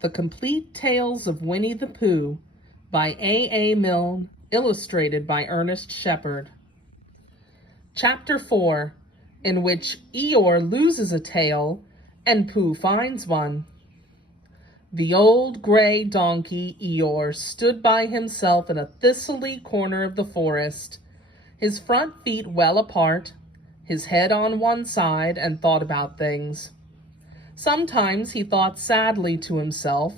The Complete Tales of Winnie the Pooh by A. Milne, illustrated by Ernest Shepard. Chapter 4, in which Eeyore loses a tail and Pooh finds one. The old gray donkey Eeyore stood by himself in a thistly corner of the forest, his front feet well apart, his head on one side, and thought about things. Sometimes he thought sadly to himself,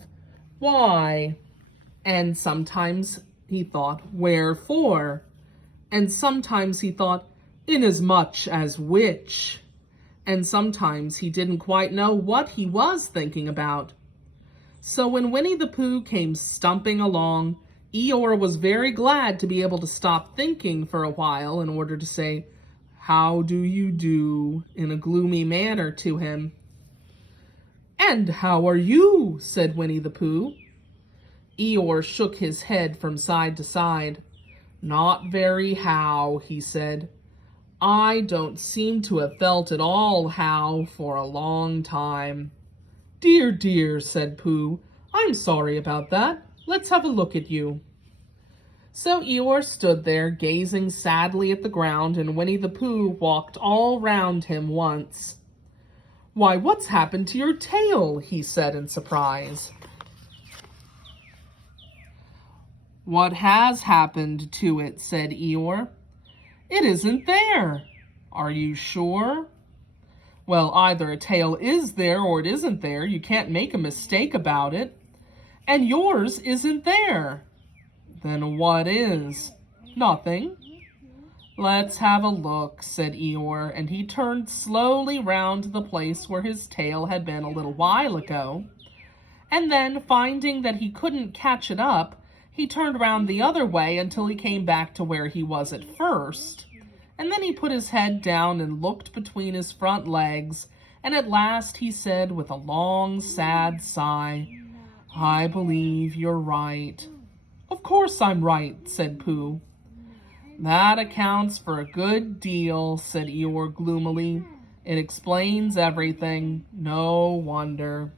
"Why?" And sometimes he thought, "Wherefore?" And sometimes he thought, "Inasmuch as which?" And sometimes he didn't quite know what he was thinking about. So when Winnie the Pooh came stumping along, Eeyore was very glad to be able to stop thinking for a while in order to say, "How do you do?" in a gloomy manner to him. "And how are you?" said Winnie the Pooh. Eeyore shook his head from side to side. "Not very how," he said. "I don't seem to have felt at all how for a long time." "Dear, dear," said Pooh, "I'm sorry about that. Let's have a look at you." So Eeyore stood there, gazing sadly at the ground, and Winnie the Pooh walked all round him once. "Why, what's happened to your tail?" he said in surprise. "What has happened to it?" said Eeyore. "It isn't there." "Are you sure?" "Well, either a tail is there or it isn't there. You can't make a mistake about it. And yours isn't there." "Then what is?" "Nothing." "Let's have a look," said Eeyore, and he turned slowly round to the place where his tail had been a little while ago. And then, finding that he couldn't catch it up, he turned round the other way until he came back to where he was at first. And then he put his head down and looked between his front legs, and at last he said with a long, sad sigh, "I believe you're right." "Of course I'm right," said Pooh. "That accounts for a good deal," said Eeyore gloomily. "It explains everything. No wonder."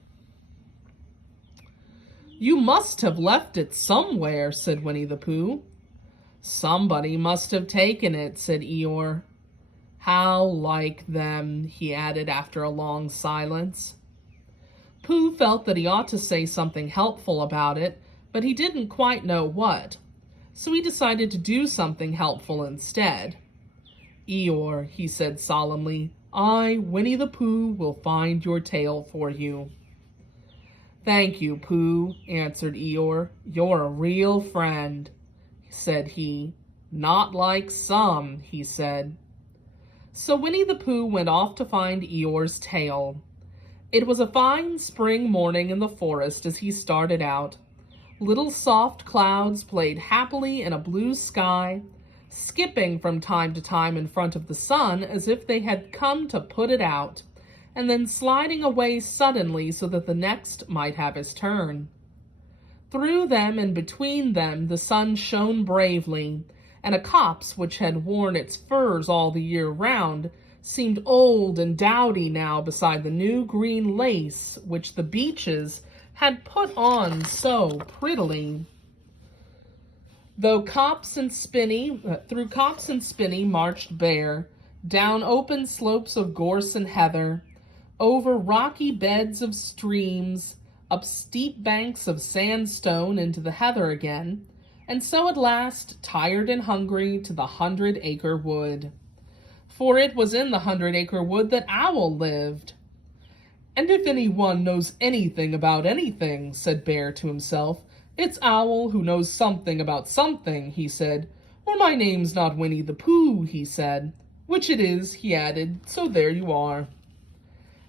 "You must have left it somewhere," said Winnie the Pooh. "Somebody must have taken it," said Eeyore. "How like them," he added after a long silence. Pooh felt that he ought to say something helpful about it, but he didn't quite know what. So he decided to do something helpful instead. "Eeyore," he said solemnly, "I, Winnie the Pooh, will find your tail for you." "Thank you, Pooh," answered Eeyore. "You're a real friend," said he. "Not like some," he said. So Winnie the Pooh went off to find Eeyore's tail. It was a fine spring morning in the forest as he started out. Little soft clouds played happily in a blue sky, skipping from time to time in front of the sun as if they had come to put it out, and then sliding away suddenly so that the next might have his turn. Through them and between them the sun shone bravely, and a copse which had worn its furs all the year round seemed old and dowdy now beside the new green lace which the beeches had put on so prettily. Through copse and spinney marched Bear, down open slopes of gorse and heather, over rocky beds of streams, up steep banks of sandstone into the heather again, and so at last, tired and hungry, to the 100-acre wood. For it was in the 100-acre wood that Owl lived. "And if anyone knows anything about anything," said Bear to himself, "it's Owl who knows something about something," he said. "Or my name's not Winnie the Pooh," he said. "Which it is," he added, "so there you are."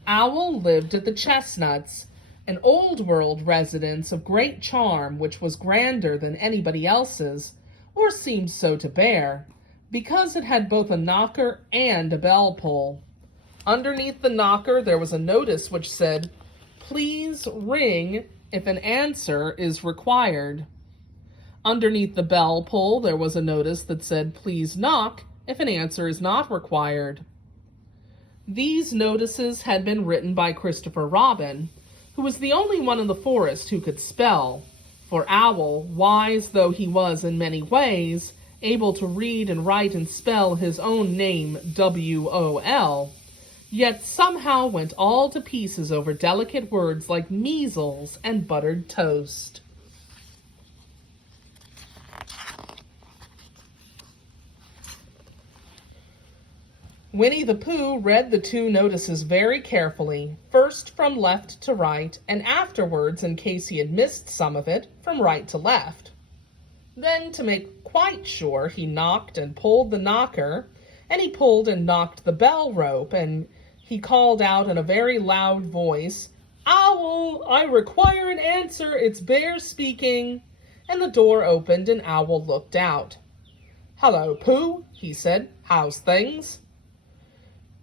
Owl lived at the Chestnuts, an old-world residence of great charm which was grander than anybody else's, or seemed so to Bear, because it had both a knocker and a bell-pull. Underneath the knocker there was a notice which said, "Please ring if an answer is required." Underneath the bell-pull there was a notice that said, "Please knock if an answer is not required." These notices had been written by Christopher Robin, who was the only one in the forest who could spell, for Owl, wise though he was in many ways, able to read and write and spell his own name W-O-L, yet somehow went all to pieces over delicate words like measles and buttered toast. Winnie the Pooh read the two notices very carefully, first from left to right, and afterwards, in case he had missed some of it, from right to left. Then, to make quite sure, he knocked and pulled the knocker, and he pulled and knocked the bell rope, and he called out in a very loud voice, "Owl, I require an answer, it's Bear speaking." And the door opened and Owl looked out. "Hello, Pooh," he said. "How's things?"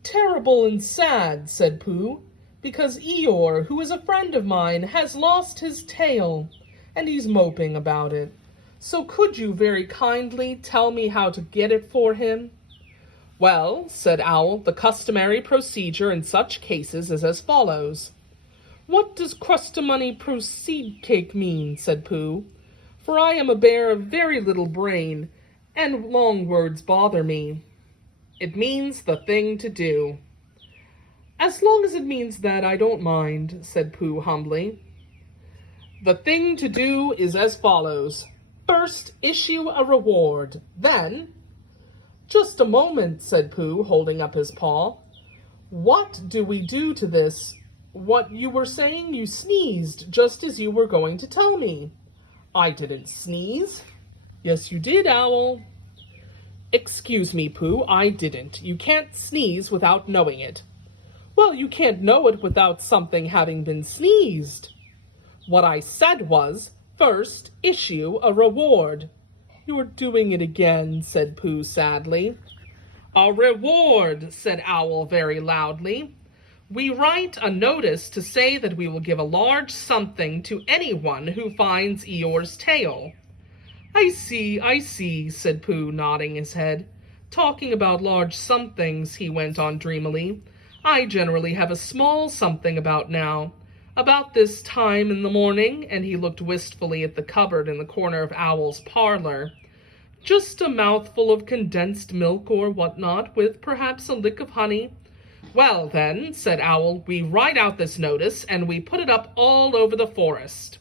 "Terrible and sad," said Pooh, "because Eeyore, who is a friend of mine, has lost his tail, and he's moping about it. So could you very kindly tell me how to get it for him?" "Well," said Owl, "the customary procedure in such cases is as follows." "What does crustamony proceed cake mean?" said Pooh, "for I am a bear of very little brain, and long words bother me." "It means the thing to do." "As long as it means that, I don't mind," said Pooh humbly. "The thing to do is as follows. First, issue a reward. Then—" "Just a moment," said Pooh, holding up his paw. "What do we do to this? What you were saying, you sneezed just as you were going to tell me." "I didn't sneeze." "Yes, you did, Owl." "Excuse me, Pooh, I didn't. You can't sneeze without knowing it." "Well, you can't know it without something having been sneezed." "What I said was, first issue a reward." "You're doing it again," said Pooh sadly. "A reward," said Owl very loudly. "We write a notice to say that we will give a large something to anyone who finds Eeyore's tail." I see, said Pooh, nodding his head. "Talking about large somethings," he went on dreamily, "I generally have a small something about now. About this time in the morning," and he looked wistfully at the cupboard in the corner of Owl's parlor, "just a mouthful of condensed milk or what-not, with perhaps a lick of honey." "Well, then," said Owl, "we write out this notice, and we put it up all over the forest."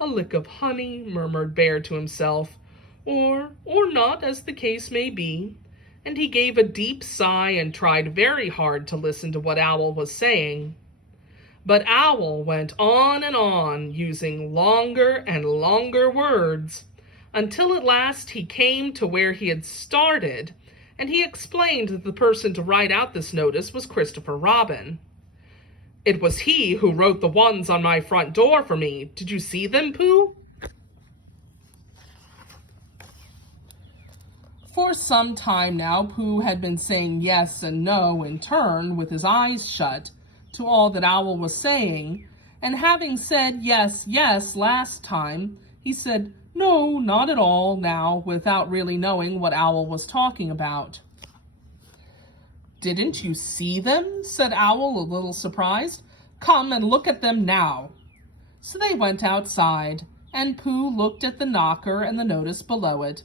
"A lick of honey," murmured Bear to himself, or not, as the case may be." And he gave a deep sigh and tried very hard to listen to what Owl was saying. But Owl went on, using longer and longer words, until at last he came to where he had started, and he explained that the person to write out this notice was Christopher Robin. "It was he who wrote the ones on my front door for me. Did you see them, Pooh?" For some time now, Pooh had been saying yes and no in turn, with his eyes shut, to all that Owl was saying, and having said yes, yes last time, he said no, not at all now, without really knowing what Owl was talking about. "Didn't you see them?" said Owl, a little surprised. "Come and look at them now." So they went outside, and Pooh looked at the knocker and the notice below it,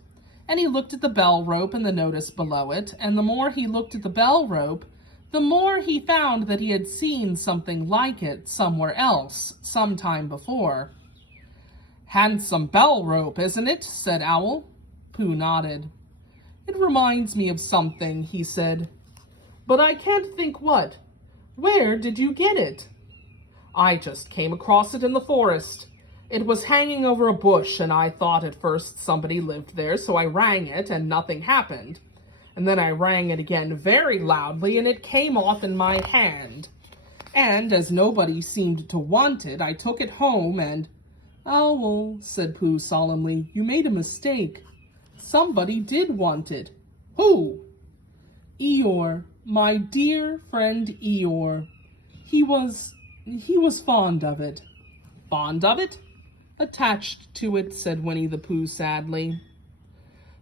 and he looked at the bell rope and the notice below it, and the more he looked at the bell rope, the more he found that he had seen something like it somewhere else, some time before. "Handsome bell rope, isn't it?" said Owl. Pooh nodded. "It reminds me of something," he said, "but I can't think what. Where did you get it?" "I just came across it in the forest. It was hanging over a bush, and I thought at first somebody lived there, so I rang it, and nothing happened. And then I rang it again very loudly, and it came off in my hand. And as nobody seemed to want it, I took it home and—" "Owl," said Pooh solemnly, "you made a mistake. Somebody did want it." "Who?" "Eeyore, my dear friend Eeyore. He was fond of it." "Fond of it?" "Attached to it," said Winnie the Pooh sadly.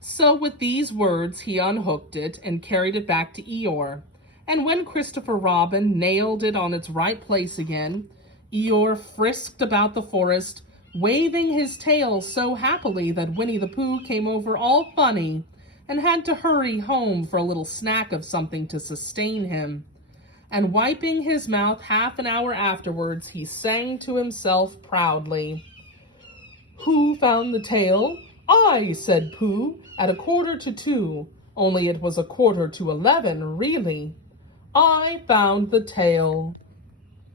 So with these words he unhooked it and carried it back to Eeyore, and when Christopher Robin nailed it on its right place again, Eeyore frisked about the forest, waving his tail so happily that Winnie the Pooh came over all funny and had to hurry home for a little snack of something to sustain him. And wiping his mouth half an hour afterwards, he sang to himself proudly. "Who found the tail? I," said Pooh, "at 1:45, only it was 1:45, really. I found the tail."